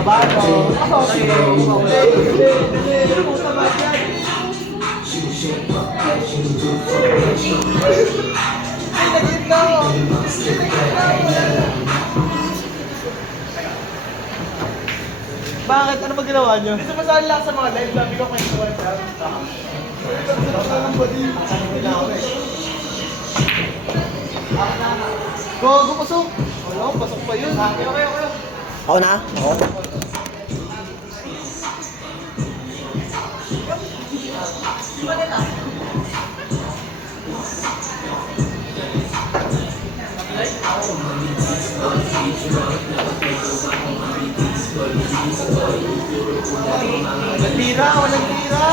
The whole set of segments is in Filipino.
Sabato. Ay, nagitna mo. Bakit? Ano ba ginawa nyo? Gusto mo saan lang sa mga live? Sabi ko kayo sa siya. Gogo, pasok. Wala, pasok pa yun. Okay. Ako na? Ako? Walang tira.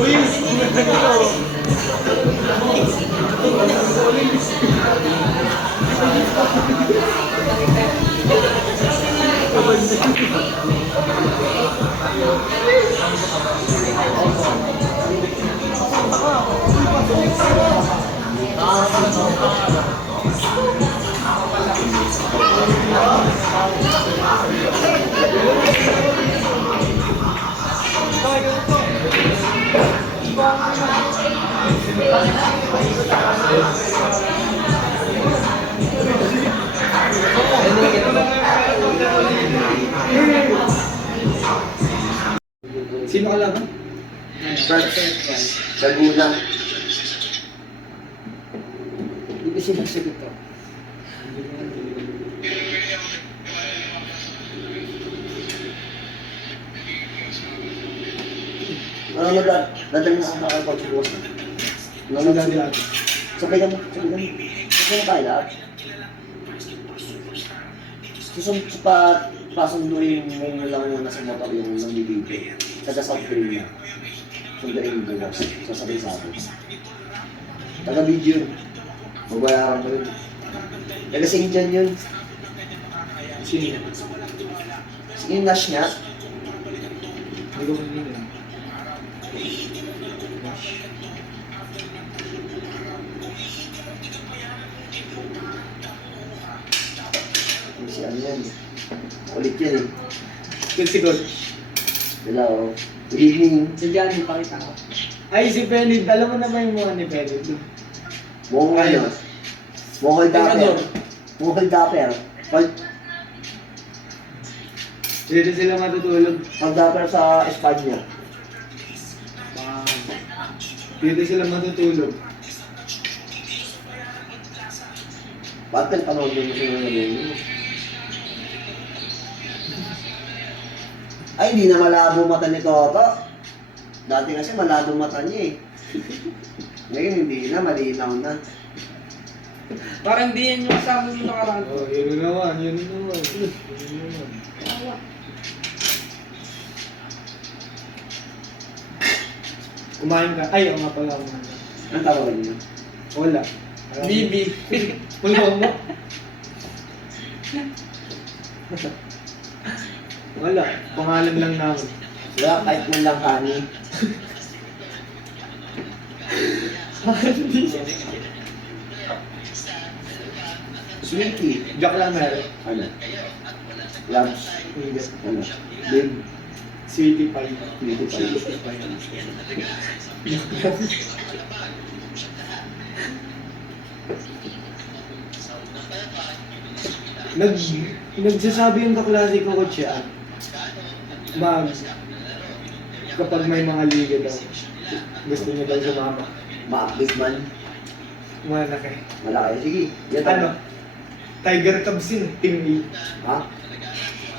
Uy, Sino ka lang? Laguna. Hindi ko sinasagot to. Dadali na ako makakapag-bukas na. Ano dati dati? Sabay ka mo. Sabay na tayo lahat. Pasunduin mo lang muna sa motor yung nandito. Taga South Korea. Sundain mo bukas. Sasabay sa akin. Taga video. Mabayaran ko yun. Taga St. John yun. Sino? Yung Nash niya. Hindi ko manilang. Si ano yan. Ulit yan eh. Good si God. Hello. Good evening. Si Johnny, pakita ko. Ay, si Penny. Alam mo naman yung mukha ni Penny. Mongol yun. Mongol Dapper. Mongol Dapper. Dito sila matutulog. Mongol Dapper sa Espanya. Dito sila matutulog. Bakit panood mo sila nalulog? Ay, hindi na malabo mata ni Toto. Dati kasi malabo mata niya eh. Ngayon hindi na, malinaw na. Parang di yan yung kasama yung nakaraan. Oh, yun naman. Kumain ka. Ay, nga pala kumain ka. Anong tawag niyo? Wala. Bibi. Wala mo? Wala. Pangalan lang namin. Wala, kahit man lang kani. Sweetie. Jack lang meron. Ano? Labs. Hindi. Ano? Big. Sweetie pie. Sweetie pie. Nagsasabi yung kaklase ko ko siya. Kapag may mga liga daw, gusto niya daw sumama. Ma-active man. Malaki. Malaki. Sige. Yan Ano? Tiger Cubs yun, Team E. Ha?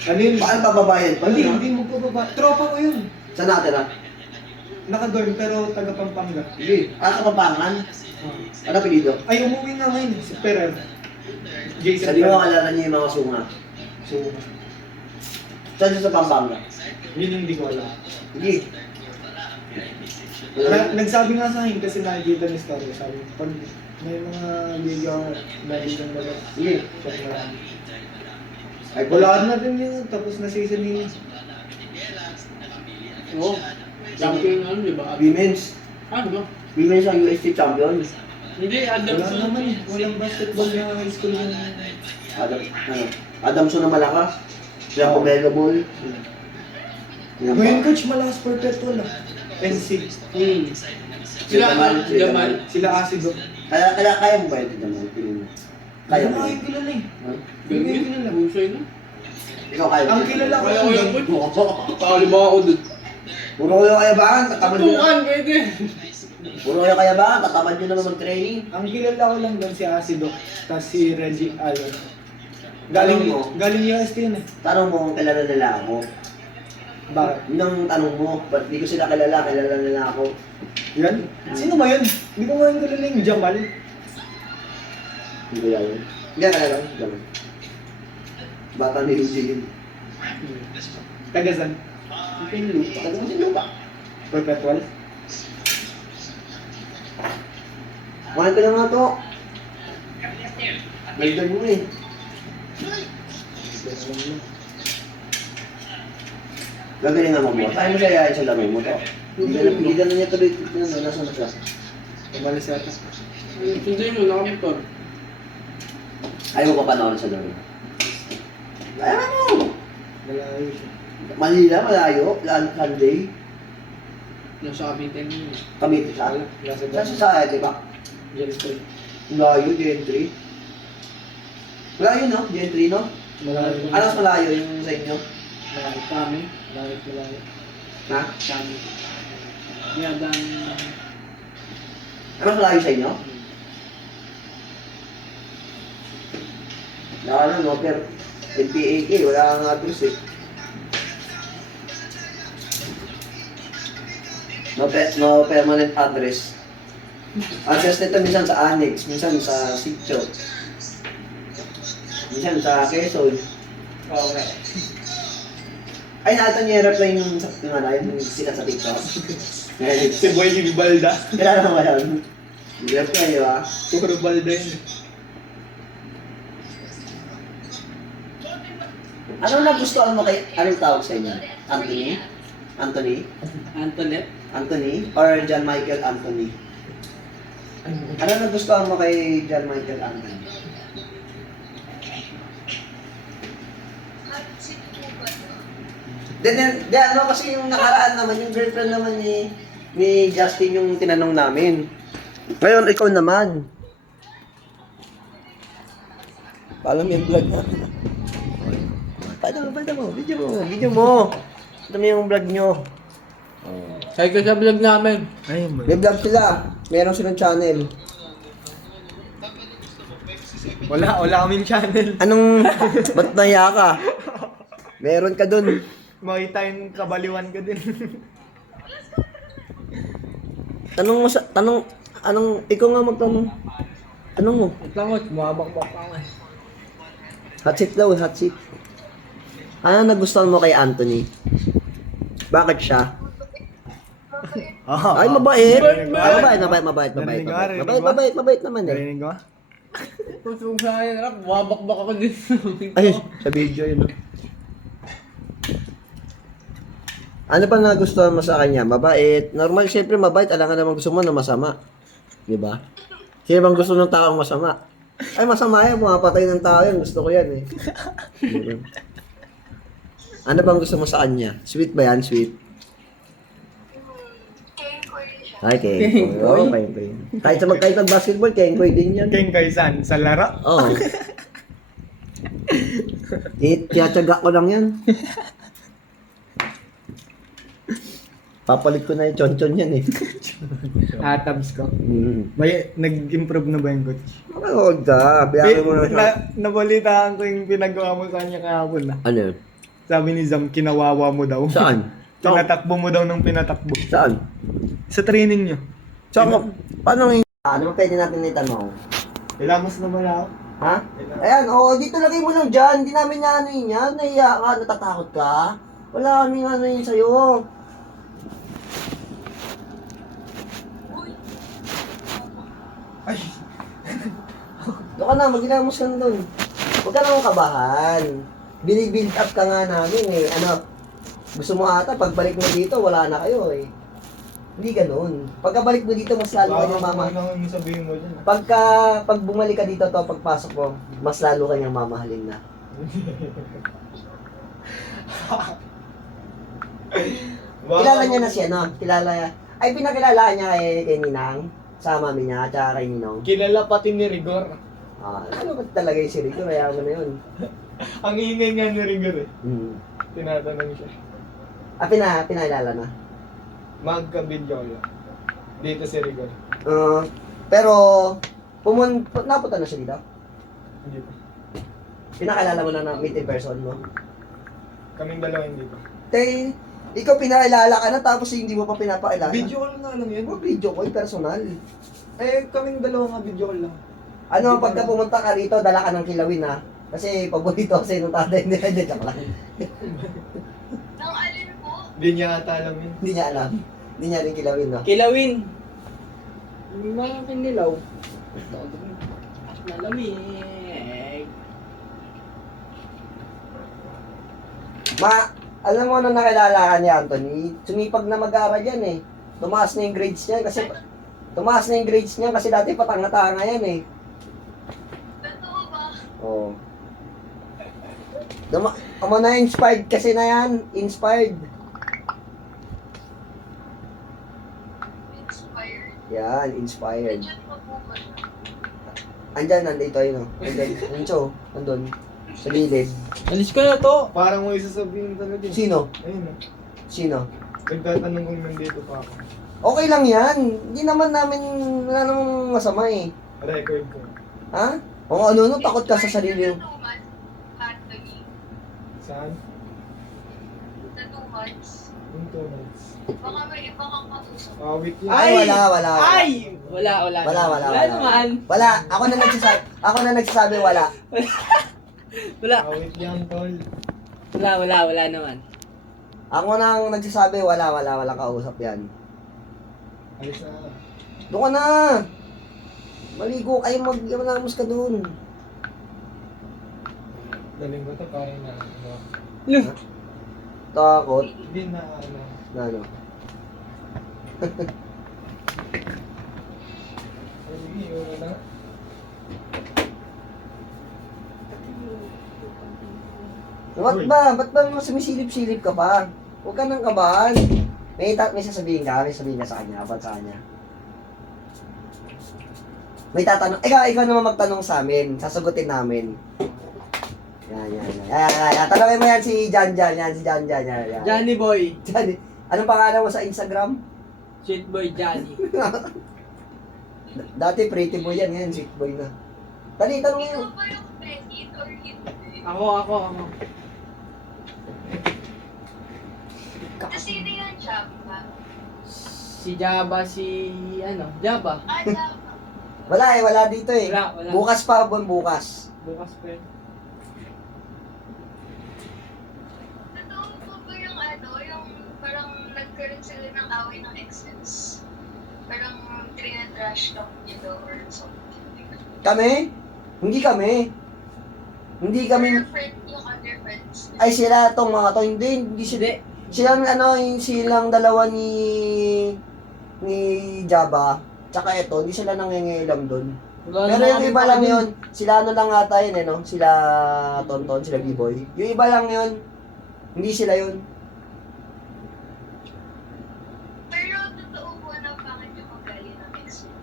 Ano yun? Paano bababayan? Hindi mo pababa. Tropa ko yun. Saan natin ah? Naka-dorm pero taga Pampanga. Sige. Ah, Kapampangan? Ano pilido? Ay, umuwi nga ngayon. Si Perel. Jason Sabi mo, Perel. alala niyo yung mga sunga. So, Saan siya sa Pampanga? yun yung hindi ko alam. Sige. Nagsabi nga sa akin kasi nakikita ni Story. Sabi, pag may mga liga dahil ng labas. Sige. Check na lang. Ay, Walaan natin yun. Tapos na season yun. Oo. Champion ano, di ba? Women's. Ano ba? Women's ang UST champion. Hindi, Wala Adamson. naman eh. Walang basketball na high school na. Adamson na malakas. Sila Pomelo Ball. Yan Ngayon pa. coach, malakas perpetual ah. NC. Hmm. Sila Jamal, sila Jamal. Sila Asido. Kaya mo ba yun, Jamal? Kaya mo. Kaya kilala eh. Ha? Hindi ko Ganyan. kilala. Busay na. Ikaw kaya mo. Ang kilala ko Kaya ko yun. yung Pakali mo ako dun. Puro kayo kaya ba? Tatamad nyo na. Tukan, pwede. Puro kayo kaya ba? Tatamad nyo naman mag-training. Ang kilala ko lang doon si Asido. Tapos si Reggie Allen. Tanong mo. Galing UST yun eh. Tanong mo kung kilala nila ako. Bakit? Yun ang tanong mo. Ba't di ko sila kilala nila ako? Yan? Sino ba yun? Hindi ko nga yung kilala yung Jamal. Hindi ko yan. Hindi ka kilala. Jamal. Bata ni Eugene. Tagasan. Pinlupa. Ano mo sinlupa? Perpetual. Kumain ko na nga to. Baldan mo eh. Gagalingan mo mo. Tayo mo siya yayain sa laro mo to. Hindi ka na niya tuloy. Nasaan na siya? Umalis yata. Sundin mo, nakamotor. Ayaw mo pa panahon sa laro. Ayaw mo! Malayo siya. Manila, malayo. Sunday. Nasa Cavite mo. Kami ito siya. Nasa Saan siya sa di ba? Gen 3. Malayo, Gen 3. Malayo no? Gen 3 no? Malayo. Ano mas malayo yung sa inyo? Malayo kami. Malayo. Ha? Kami. Kaya dami na. Ano mas malayo sa inyo? Ano no? Pero NPAK, wala kang address eh. No permanent address. Address nito minsan sa annex, minsan sa sitio. Minsan sa Quezon. Okay. Ay, nakita niyo yung reply yung sikat sa TikTok. Si Boy Balda. Kailangan mo ba yun? Yung reply, di ba? Puro Balda yun. Anong nagustuhan mo kay, anong tawag sa inyo? Anthony? Anthony? Antoinette. Anthony? Or John Michael Anthony? Ano nagustuhan mo kay John Michael Anthony? Then ano kasi yung nakaraan naman, yung girlfriend naman ni Justin yung tinanong namin. Ngayon, ikaw naman. Paalam yung vlog mo. Paano mo? Video mo. Ito mo yung vlog nyo. Say ka sa vlog namin. Ayun mo. May vlog sila. Meron silang channel. Wala kaming channel. Anong, ba't naya ka? Meron ka dun. Makita yung kabaliwan ko din. Ikaw nga magtanong. Tanong mo. Langot, mabakbak ako eh. Hot seat daw, hot seat. Ano nagustuhan mo kay Anthony? Bakit siya? Ay, mabait. Mabait. Mabait naman eh. Narinig ko? Kung sa akin, mabakbak ako din. Ay, sa video yun. Ano pa nagustuhan mo sa kanya? Mabait. Normal, siyempre mabait. Alam ka naman gusto mo na masama. Di ba? Sino bang gusto ng taong masama? Ay, masama yan. Pumapatay ng tao yan. Gusto ko yan eh. Diba? Ano bang gusto mo sa kanya? Sweet ba yan? Sweet? Ay, Kengkoy. Oo, Kengkoy. Kahit mag-basketball, Kengkoy din yan. King Kaisan, sa laro? Oo. Tiyatsaga ko lang yan. Papalit ko na yung chonchon yan eh. Atabs ko. Mm. May, nag-improve na ba yung coach? Huwag ka. Biyakin mo na siya. Nabalitaan ko yung pinagawa mo sa kanya kahapon. Ano? Sabi ni Zam, kinawawa mo daw. Saan? Pinatakbo mo daw ng pinatakbo. Saan? Sa training nyo. Saan? Paano yung... Ano pwede natin itanong? Ilamos na ba ako? Ha? Ayan, dito lagay mo lang dyan. Hindi namin na ano yun yan. Nahiya ka, natatakot ka. Wala kaming ano yun sa'yo. Ay! Doon ka na, mag-ilamos ka na doon. Huwag ka na mong kabahan. Binibuild up ka nga namin eh. Ano? Gusto mo ata, pagbalik mo dito, wala na kayo eh. Hindi ganun. Pagkabalik mo dito, mas lalo ka niyang mama. Ano ang sabihin mo dyan? Pag bumalik ka dito to, pagpasok mo, mas lalo ka niyang mamahalin na. Kilala niya na siya, no? Kilala niya. Ay, pinakilala niya kay Ninang, sa mami niya, tsaka kay Ninong. Kilala pati ni Rigor. Ah, ano ba talaga yung si Rico? Kaya mo na yun. Ang ingay nga ni Rigor eh. Tinatanong siya. Ah, pinakilala na. Magka-video dito si Rigor. Pero, napunta na siya dito? Hindi pa. Pinakilala mo na meet in person mo? Kaming dalawa hindi pa. Tay, ikaw pinakilala ka na tapos hindi mo pa pinapakilala. Video call na lang yan. Ano video call? Personal. Eh, kaming dalawa nga video call lang. Ano, pagka pumunta ka rito, dala ka ng kilawin ha? Kasi paborito kasi nung tatay nila, hindi, joke lang. Nang alin po? Hindi niya ata alam yun. Hindi niya alam. Hindi niya rin kilawin, no? Kilawin. Yung mga kinilaw. Malamig. Alam mo na nakilala ka ni Anthony, sumipag na mag-aaral yan eh. Tumaas na yung grades niya kasi dati patanga-tanga yan eh. Totoo ba? Oo. Amo na inspired kasi na yan. Inspired. Inspired? Yan, inspired. Diyan pa po ba? Andyan, nandito yun, no? Andyan, Ancho, andun. Sa gilid. Alis ka na to. Parang may sasabihin talaga. Sino? Ayun oh. Sino? Nagtatanong kung nandito pa ako. Okay lang yan. Hindi naman namin, wala namang masama eh. Record ko. Ha? O ano, takot ka sa sarili mo. Saan? Sa 2 months. Yung 2 months. Baka may iba kang kausap. Awit yan. Ay, wala. Ay! Wala. Wala. naman. Wala. Ako na nagsasabi wala. Wala. Awit yan, tol. Wala naman. Ako nang nagsasabi walang kausap yan. Alis na. Doon ka na. Maligo kayo, mag-iwanamos ka doon. Daling ko to parang na Takot. Hindi na ano. Na ano? Ay, sige, wala na. Ba't ba sumisilip-silip ka pa? Huwag ka nang kabahan. May sasabihin ka sa kanya, about sa kanya. May tatanong, ikaw naman magtanong sa amin, sasagutin namin. Yan. Tanongin mo yan si Jan. Yan. Johnny Boy. Jan, anong pangalan mo sa Instagram? Sweet Boy Johnny. Dati pretty boy yan, ngayon sweet boy na. Dali, tanong Ikaw mo. ba yung credit or hindi? Ako. Kasi hindi yan job ba? Si Java, Java. Job. Wala dito eh. Wala. Bukas pa, bukas. Bukas pa yun. Totoo po ba yung yung parang nagkaroon sila ng away ng exes? Parang trinatrash talk niyo or something. Kami? Hindi kami. Your friend, yung other friends. Ay sila tong mga to, hindi sila. Silang dalawa ni Java. Tsaka ito, hindi sila nangingilam doon. Pero yung iba lang yun, sila lang ata yun no? Sila Tonton, sila B-Boy. Yung iba lang yun, hindi sila yun. Pero totoo po na pangit yung ugali ng ex mo.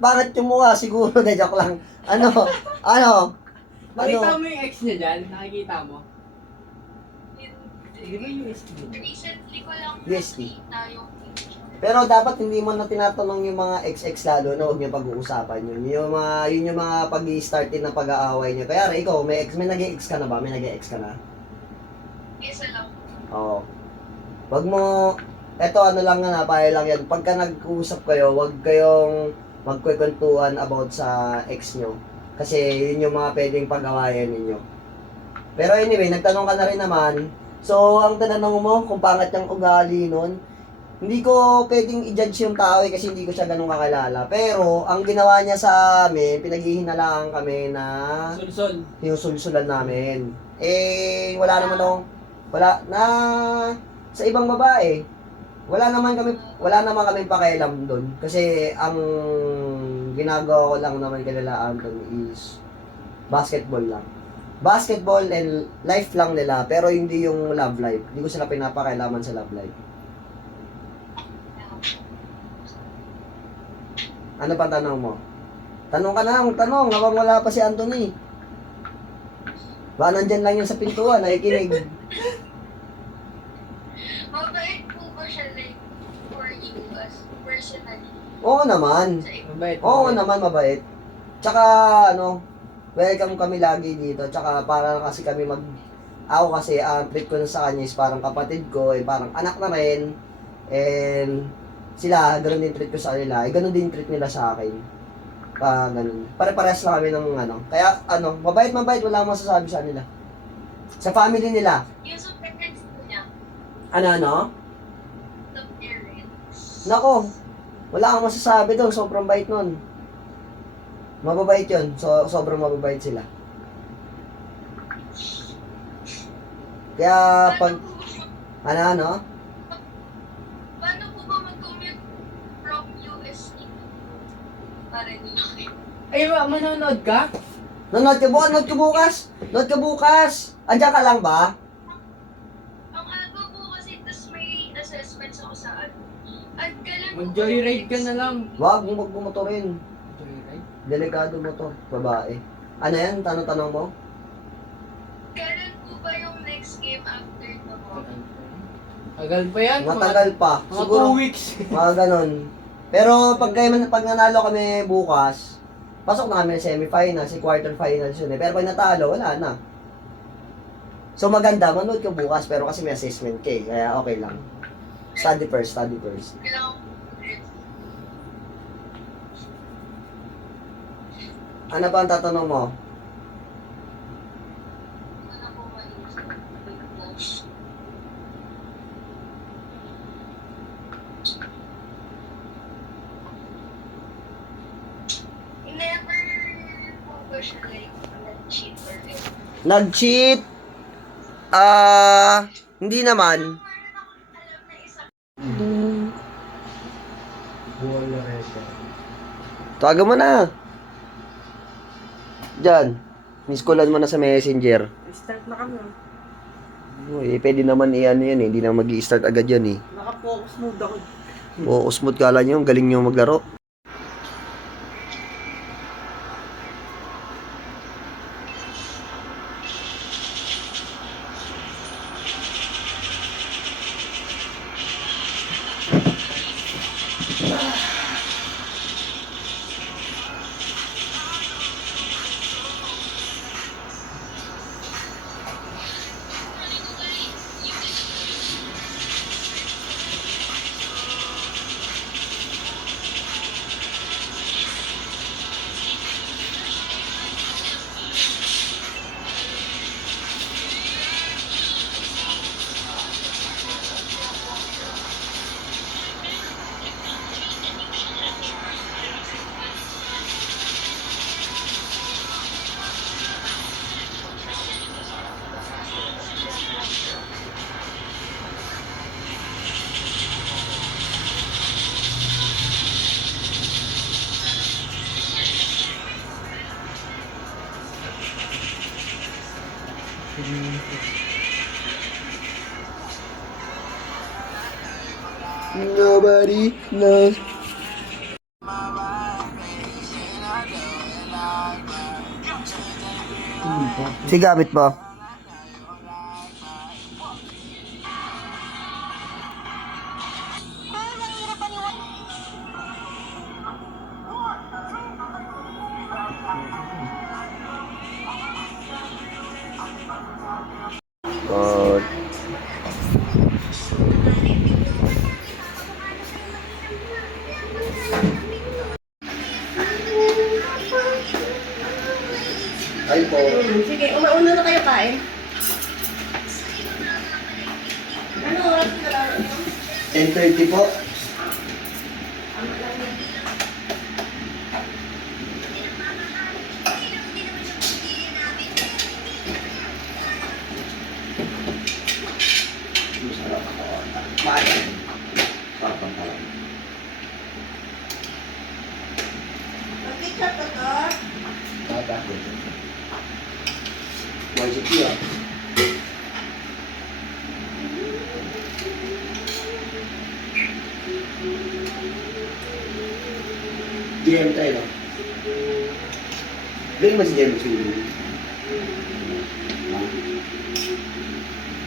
Pangit yung mukha siguro, na joke lang. Nakita mo yung ex niya dyan? Nakikita mo? Di ba Hindi. USD? Recently ko lang USD. nakita yung picture. Pero dapat hindi mo na tinatanong yung mga ex lalo na huwag niyo pag-uusapan yun. Yun yung mga pag-i-start din na pag-aaway niyo. Kaya ikaw, may nag-ex ka na ba? May nag-ex ka na? Isa lang. Oo. Wag mo, eto lang nga, payo lang yan. Pagka nag-uusap kayo, wag kayong magkwekwentuhan about sa ex nyo. Kasi yun yung mga pwedeng pag-awayan ninyo. Pero anyway, nagtanong ka na rin naman. So, ang tanong mo, kung pangit yung ugali nun, hindi ko pwedeng i-judge yung tao kasi hindi ko siya ganun kakilala. Pero, ang ginawa niya sa amin, pinaghihinalaan kami na Sulsol. yung sulsulan namin. Wala naman akong Wala na sa ibang babae. Wala naman kami pakialam doon kasi ang ginagawa ko lang naman kanila Anton is basketball lang. Basketball and life lang nila pero hindi yung love life. Hindi ko sila pinapakailaman sa love life. Ano pa tanong mo? Tanong ka na, tanong habang wala pa si Anthony. Ba nandyan lang yun sa pintuan, nakikinig. Mabait po ba siya like for you as personally? Oo naman. Mabait. Oo naman, mabait. Tsaka, ano, welcome kami lagi dito. Tsaka, para kasi kami ako kasi, ang treat ko na sa kanya is parang kapatid ko, parang anak na rin. And, sila, ganun din treat ko sa kanila. Ganun din treat nila sa akin. Ganun. Pare-parehas lang kami ng, Kaya, mabait, wala akong masasabi sa kanila. Sa family nila. Yung sa parents niya, Ano? the parents. Nako, wala akong masasabi doon. Sobrang bait nun. Mababait yun. Sobrang mababait sila. Kaya pag... Ano? Paano po ba mag-commute from US into Marinduque? Ay, manonood ka? Nanood ka bukas? Nood ka bukas? Andiyan ka lang ba? Ang aga po kasi tas may assessments ako sa ano. At kailan po Mag-joyride ka na lang. Wag mong magbumotorin. Joyride? Delikado mo to, babae. Ano yan? Tanong mo? Kailan po ba yung next game after the ball? Tagal pa yan. Matagal pa. Mga Siguro, 2 weeks. mga ganon. Pero pag nanalo kami bukas, pasok na kami sa semifinals, si quarterfinals yun eh. Pero pag natalo, wala na. So maganda, manood ka bukas, pero kasi may assessment ka eh. Kaya okay lang. Study first. Kailangan ko Ano pa ang tatanong mo? na po maisip. Never po ba siya like nag-cheat or anything? Nag-cheat? Hindi naman. Meron akong alam na isang Buwal na reka. Tawagan mo na. Diyan. Miskulan mo na sa messenger. Start na kami. Pwede naman yan eh. Hindi na mag-i-start agad yan eh. Naka-focus mode ako. Focus mode kala nyo, galing nyo maglaro. Nobody knows. Si gamit ba? Ay po. Sige, umauna na kayo kain. Ano oras na lang? 10:30 po. Paya. Parang talang. Mag-picture ko to. Tata. YCP ah. GM tayo, no? Galing ba si GM sa iyo?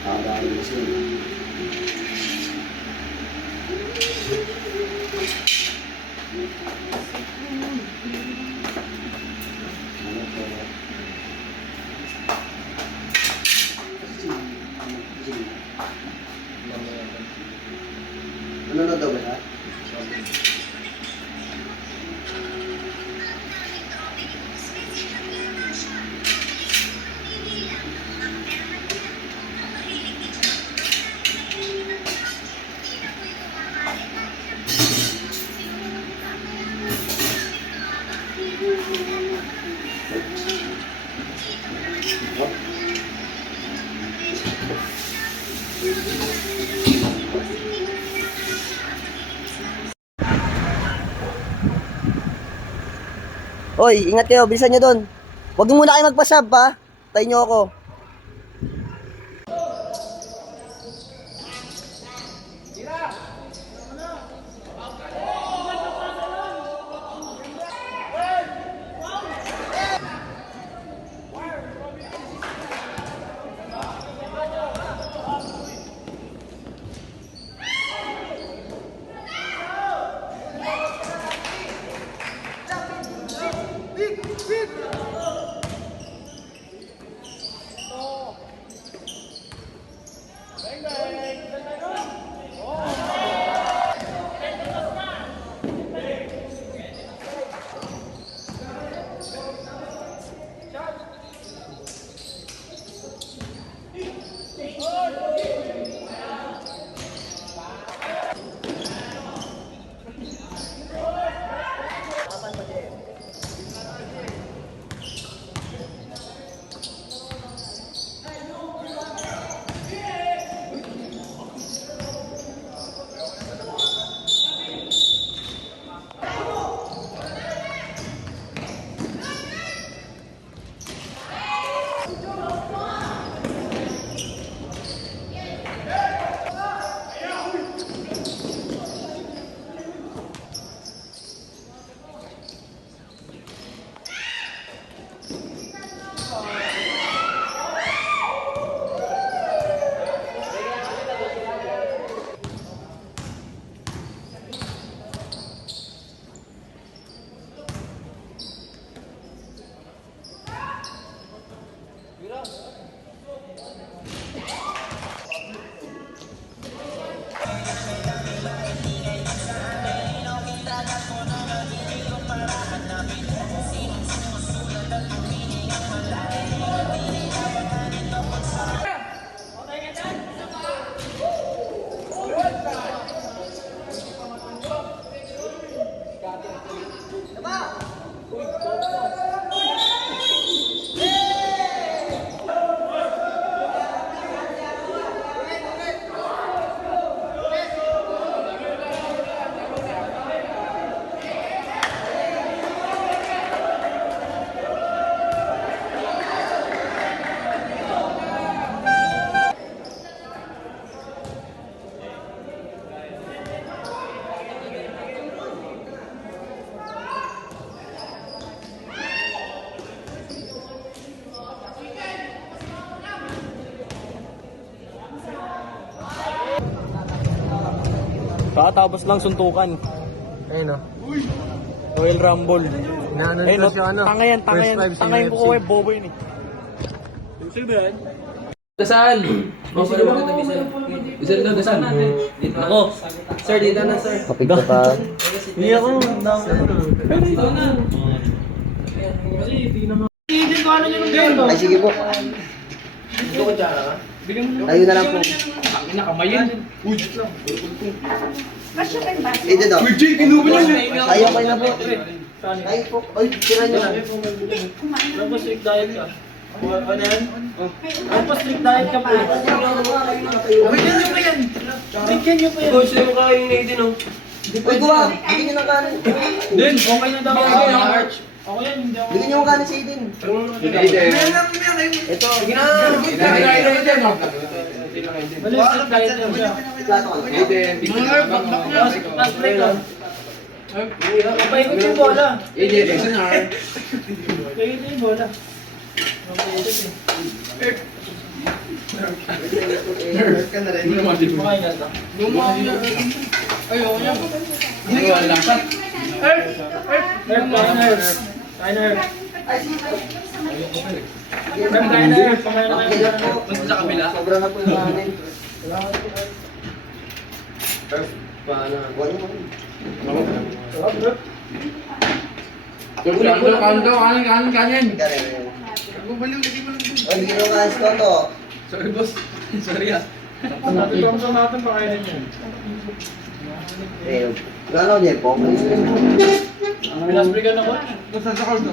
Galing ba siya? Nanonood daw ba siya? Hoy, ingat kayo, bilisan nyo doon. Huwag nyo muna kayo magpasab, ha? Tayo nyo ako. Kakatapos lang suntukan. Ayun o. Royal Rumble. Inaano Ayun, nito siya ano. tangayan ko ko eh, bobo yun eh. Dasal! O, para maganda Bisel. Bisel daw, dasal. Dito ako. Sir, dito na, sir. Kapit ka pa. Hindi ako, Dito na. Ay, sige po. Gusto ko tsara ka? Tayo na lang po. Ang ina, kamayin. Kasya kayo ba? Ito daw. Tayo kayo na po. Tayo po. Ay, tira nyo lang. Tapos strict diet ka. Ano yan? Tapos strict diet ka po. Tayo. Bigyan niyo pa yan. Gusto yung kain na ito, no? Uy, gawa! Bigyan nyo ng kanin. Din, okay na daw. Bigyan niyo ng arch. Ako yan, hindi ako. Bigyan nyo ng kanin sa Aiden. Ito, sige na. Malis, diet lang siya. Plato ka na. Last break lang. Paikot yung bola. Paikot yung bola. Kumakain na ito. Kain na Herb. Kain na Herb. Mas sa kabila. Sobra na po yung kanin. Paano? Huwag nyo. Kanin. Kanin. Bumalik, lagi mo lang. Uy, bigyan nyo ng kanin sa Toto. Sorry, boss. Sorry ah. Natutong sa natin, pakainin yan. Eh, gano'n din po. Pinasbrigan na coach. Basta sa call to.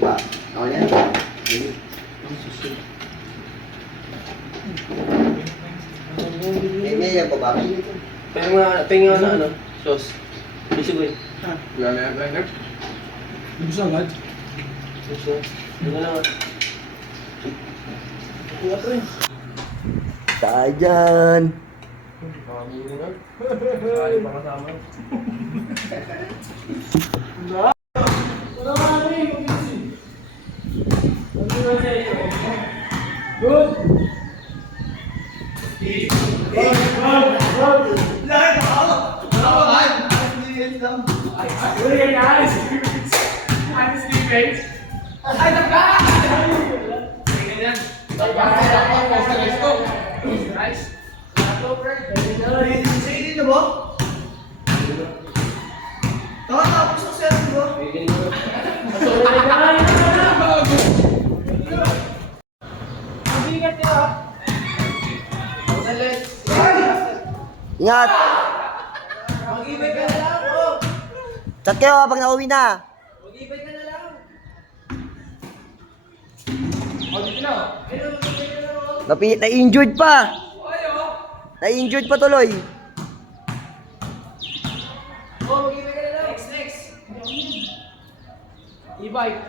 Diba? Ako yan. May yan po ba? Penga na ano? Sauce. Bisigoy. Gusto agad? Sauce. Ano lang. Tayo dyan. Kali pa kasama. Good! Ingat! Chat kayo pag nauwi na. Na-injured pa. Na-injured pa tuloy. E-bike.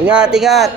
Ingat, ingat.